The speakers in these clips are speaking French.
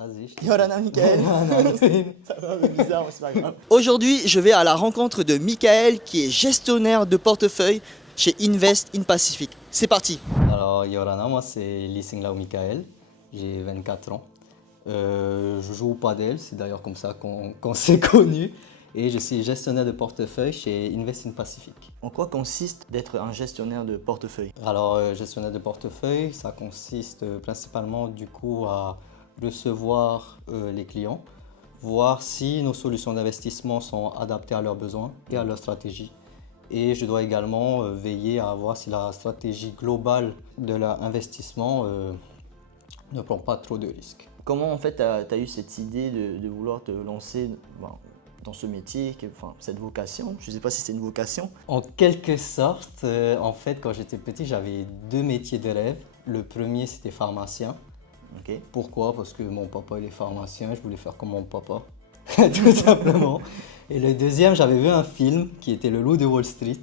Vas-y, je te Yorana Michael. Non, Ça va, mais bizarre, mais c'est pas grave. Aujourd'hui, je vais à la rencontre de Michael qui est gestionnaire de portefeuille chez Invest in Pacific. C'est parti. Alors, Yorana, moi, c'est Lee Sing-Lao Michael. J'ai 24 ans. Je joue au padel, c'est d'ailleurs comme ça qu'on s'est connus. Et je suis gestionnaire de portefeuille chez Invest in Pacific. En quoi consiste d'être un gestionnaire de portefeuille? Alors, gestionnaire de portefeuille, ça consiste principalement du coup à recevoir les clients, voir si nos solutions d'investissement sont adaptées à leurs besoins et à leur stratégie. Et je dois également veiller à voir si la stratégie globale de l'investissement ne prend pas trop de risques. Comment en fait tu as eu cette idée de vouloir te lancer dans ce métier, cette vocation? Je ne sais pas si c'est une vocation. En quelque sorte, en fait, quand j'étais petit, j'avais deux métiers de rêve. Le premier, c'était pharmacien. Ok. Pourquoi? Parce que mon papa il est pharmacien, je voulais faire comme mon papa, tout simplement. Et le deuxième, j'avais vu un film qui était Le Loup de Wall Street.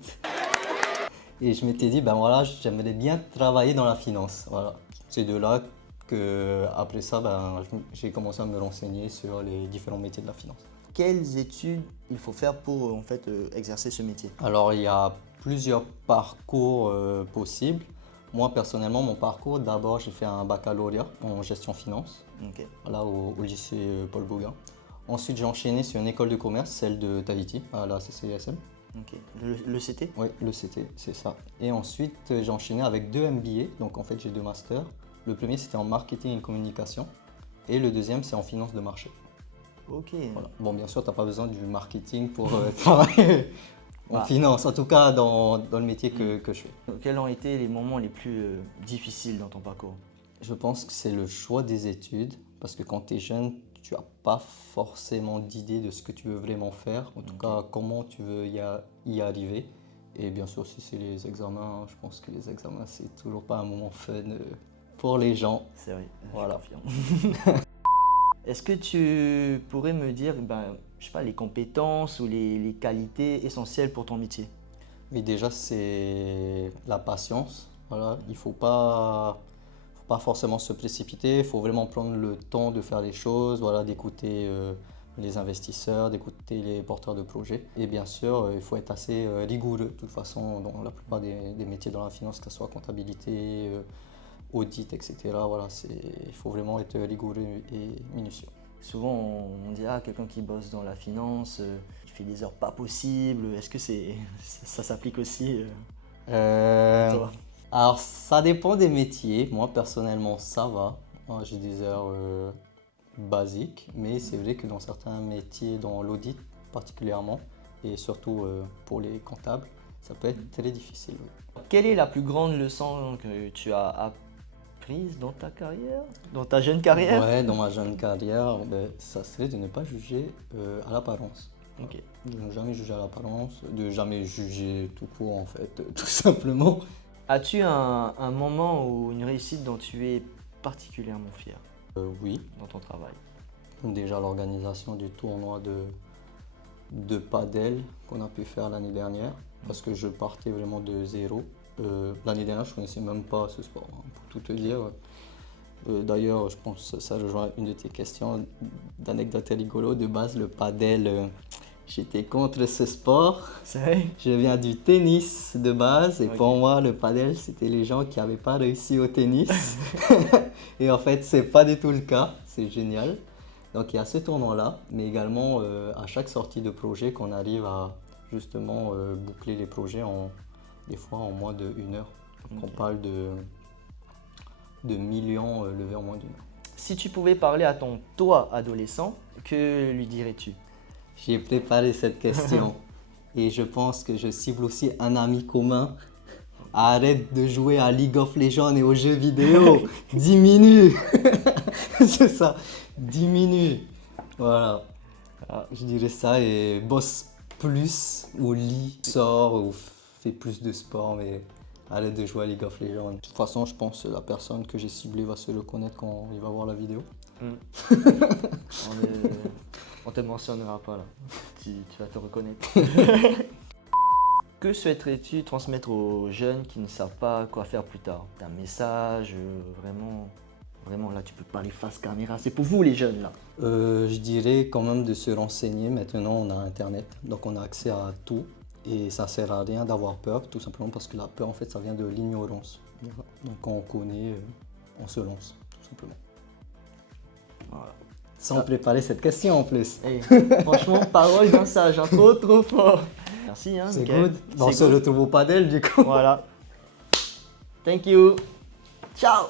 Et je m'étais dit, ben voilà, j'aimerais bien travailler dans la finance. Voilà. C'est de là que, après ça, j'ai commencé à me renseigner sur les différents métiers de la finance. Quelles études il faut faire pour en fait exercer ce métier? Alors, il y a plusieurs parcours possibles. Moi, personnellement, mon parcours, d'abord, j'ai fait un baccalauréat en gestion finance, Ok. là, au lycée Paul Gauguin. Ensuite, j'ai enchaîné sur une école de commerce, celle de Tahiti, à la CCISM. Ok. Le CT? Oui, le CT, c'est ça. Et ensuite, j'ai enchaîné avec deux MBA, donc en fait, j'ai deux masters. Le premier, c'était en marketing et communication, et le deuxième, c'est en finance de marché. Ok. Voilà. Bon, bien sûr, tu n'as pas besoin du marketing pour travailler en finance, en tout cas dans le métier que je fais. Quels ont été les moments les plus difficiles dans ton parcours? Je pense que c'est le choix des études, parce que quand tu es jeune, tu n'as pas forcément d'idée de ce que tu veux vraiment faire, en tout cas comment tu veux y arriver. Et bien sûr, si c'est les examens, je pense que les examens, c'est toujours pas un moment fun pour les gens. C'est vrai, Voilà. je confirme. Est-ce que tu pourrais me dire, je sais pas, les compétences ou les qualités essentielles pour ton métier? Mais déjà, c'est la patience. Voilà. Il ne faut pas forcément se précipiter, il faut vraiment prendre le temps de faire les choses, voilà, d'écouter les investisseurs, d'écouter les porteurs de projets. Et bien sûr, il faut être assez rigoureux, de toute façon, dans la plupart des métiers dans la finance, que ce soit comptabilité, audit, etc. Voilà, il faut vraiment être rigoureux et minutieux. Souvent, on dit, quelqu'un qui bosse dans la finance, il fait des heures pas possibles. Est-ce que ça s'applique aussi à toi? Alors, ça dépend des métiers. Moi, personnellement, ça va. Moi, j'ai des heures basiques, mais c'est vrai que dans certains métiers, dans l'audit particulièrement, et surtout pour les comptables, ça peut être très difficile. Oui. Quelle est la plus grande leçon que tu as apprise dans ta carrière, dans ta jeune carrière? Ouais, dans ma jeune carrière, ça serait de ne pas juger à l'apparence. Ok. De ne jamais juger à l'apparence, de jamais juger tout court en fait, tout simplement. As-tu un moment ou une réussite dont tu es particulièrement fier Oui, dans ton travail? déjà l'organisation du tournoi de padel qu'on a pu faire l'année dernière, parce que je partais vraiment de zéro. L'année dernière, je ne connaissais même pas ce sport, hein, pour tout te dire. D'ailleurs, je pense que ça rejoint une de tes questions d'anecdotes rigolo. De base, le padel, j'étais contre ce sport. C'est vrai? Je viens du tennis de base et Ok. pour moi, le padel, c'était les gens qui n'avaient pas réussi au tennis. Et en fait, c'est pas du tout le cas. C'est génial. Donc, il y a ce tournoi-là, mais également à chaque sortie de projet qu'on arrive à justement boucler les projets des fois en moins d'1 heure. Donc, on parle de millions levés en moins d'1 heure. Si tu pouvais parler à ton toi adolescent, que lui dirais-tu? J'ai préparé cette question et je pense que je cible aussi un ami commun. Arrête de jouer à League of Legends et aux jeux vidéo. Diminue. C'est ça. Diminue. Voilà. Je dirais ça et bosse plus ou sort ou fais plus de sport, mais arrête de jouer à League of Legends. De toute façon, je pense que la personne que j'ai ciblée va se reconnaître quand il va voir la vidéo. On te mentionnera pas là, tu vas te reconnaître. Que souhaiterais-tu transmettre aux jeunes qui ne savent pas quoi faire plus tard? Un message vraiment Vraiment, là, tu peux parler face caméra. C'est pour vous, les jeunes, là. Je dirais quand même de se renseigner. Maintenant, on a Internet, donc on a accès à tout. Et ça sert à rien d'avoir peur, tout simplement parce que la peur, en fait, ça vient de l'ignorance. Voilà. Donc quand on connaît, on se lance, tout simplement. Voilà. Sans préparer cette question en plus. Hey, franchement, parole d'un sage, hein, trop fort. Merci, hein, C'est Mickaël. good. Bon, on C'est se good. retrouve au padel, du coup. Voilà. Thank you. Ciao.